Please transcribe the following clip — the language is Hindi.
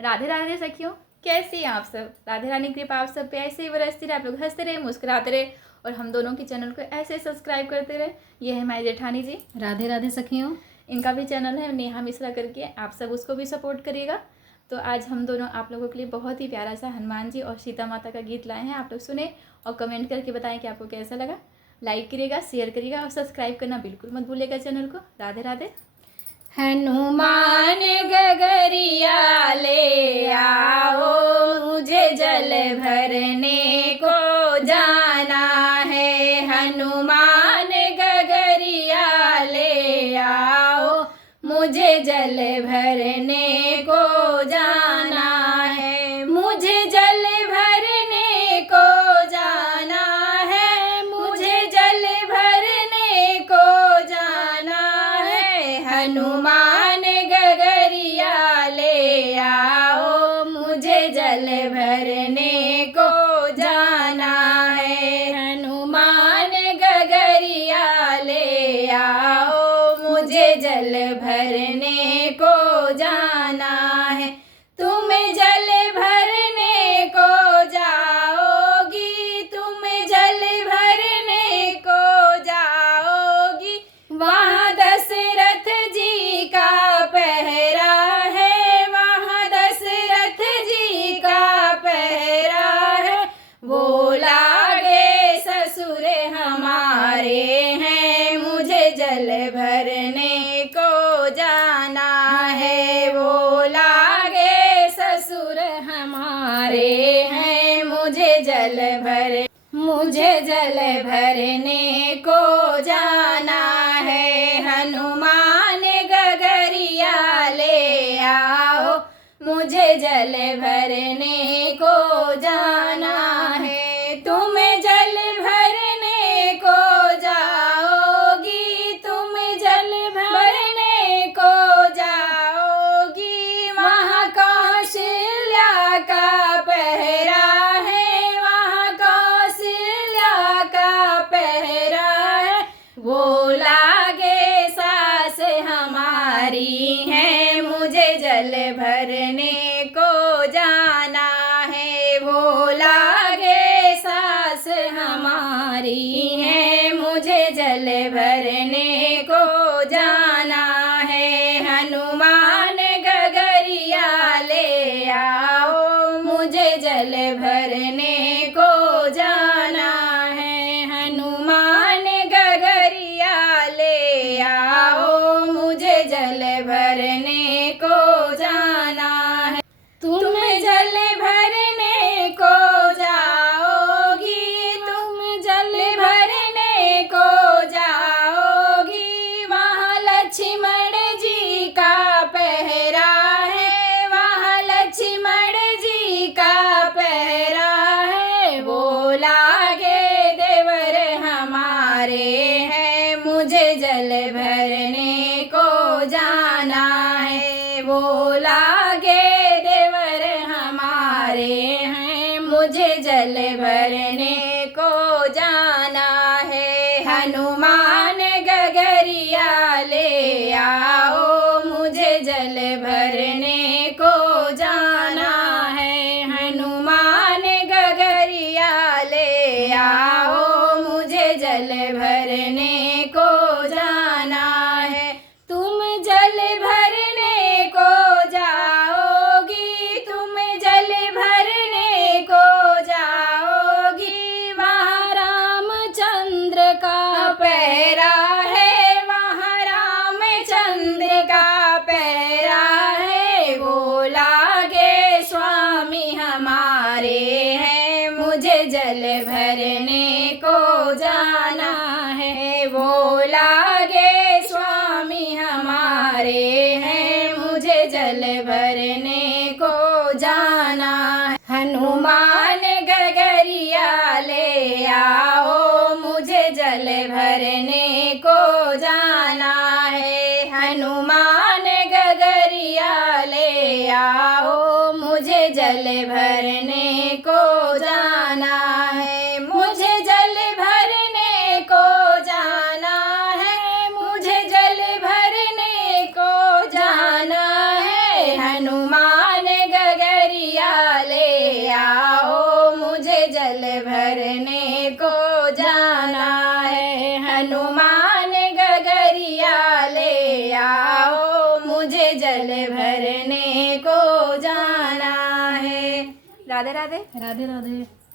राधे राधे सखियों, कैसे हैं आप सब। राधे रानी की कृपा आप सब पे ऐसे ही बरसती रहे, आप लोग हंसते रहे, मुस्कुराते रहे और हम दोनों के चैनल को ऐसे सब्सक्राइब करते रहे। ये है हमारी जेठानी जी, राधे राधे सखियों। इनका भी चैनल है नेहा मिश्रा करके, आप सब उसको भी सपोर्ट करिएगा। तो आज हम दोनों आप लोगों के लिए बहुत ही प्यारा सा हनुमान जी और सीता माता का गीत लाए हैं। आप लोग सुने और कमेंट करके बताएं कि आपको कैसा लगा। लाइक करिएगा, शेयर करिएगा और सब्सक्राइब करना बिल्कुल मत भूलिएगा चैनल को। राधे राधे। हनुमान गगरिया ले आओ, मुझे जल भरने को जाना है। हनुमान गगरिया ले आओ, मुझे जल भरने को जाना है। मुझे जल भरने को जाना है, मुझे जल भरने को जाना है। हनुमान गगरिया ले आओ, मुझे जल भरने को जाना है। हनुमान गगरिया ले आओ, मुझे जल भरने को जाना है। तुम जल भरने को जाओगी, तुम जल भरने को जाओगी, वहाँ दशरथ जी का पहरा है, वहाँ दशरथ जी का पहरा है। वो लागे ससुर हमारे हैं, मुझे जल भरने को जाना है। वो लागे ससुर हमारे हैं, मुझे जल भरने को जाना है। हनुमान गगरिया ले आओ, मुझे जल भरने को जाना है। तुम जल भरने को जाओगी, तुम जल भरने को जाओगी, वहाँ कौशल्या का पहरा है, वहाँ कौशल्या का पहरा है। वो लागे सास हमारी है, मुझे जल भरने को जाना है। वो लागे सास हमारी है, मुझे जल भरने को जाना है। हनुमान गगरिया ले आओ, मुझे जल भरने को जाना है। हनुमान गगरिया ले आओ, मुझे जल भरने को जाना है। तुम जल भरने को जाओगी, तुम जल भरने को जाओगी, वहाँ लक्ष्मण जी का पहरा है, वहाँ लक्ष्मण जी का पहरा है। वो लागे देवर हमारे हैं, मुझे जल भरने को जाना है। वो लागे देवर हमारे हैं, मुझे जल भरने को जाना है। हनुमान गगरिया ले आओ, मुझे जल भरने को जाना है। हनुमान गगरिया ले आओ, मुझे जल भरने को जाना है। तुम जल भरने को जाओगी, तुम जल भरने को जाओगी, वहाँ रामचंद्र का पहरा है, वहाँ रामचंद्र का पहरा है। वो लागे स्वामी हमारे हैं, मुझे जल भरने को जाना है। वो लागे स्वामी हमारे हैं, मुझे जल भरने को जाना है। हनुमान गगरिया ले आओ, मुझे जल भरने को जाना है। हनुमान गगरिया ले आओ, मुझे जल भरने को जाना है। मुझे जल भरने को जाना है, मुझे जल भरने को जाना है। हनुमान जल भरने को जाना है। हनुमान गगरिया ले आओ, मुझे जल भरने को जाना है। राधे राधे। राधे राधे।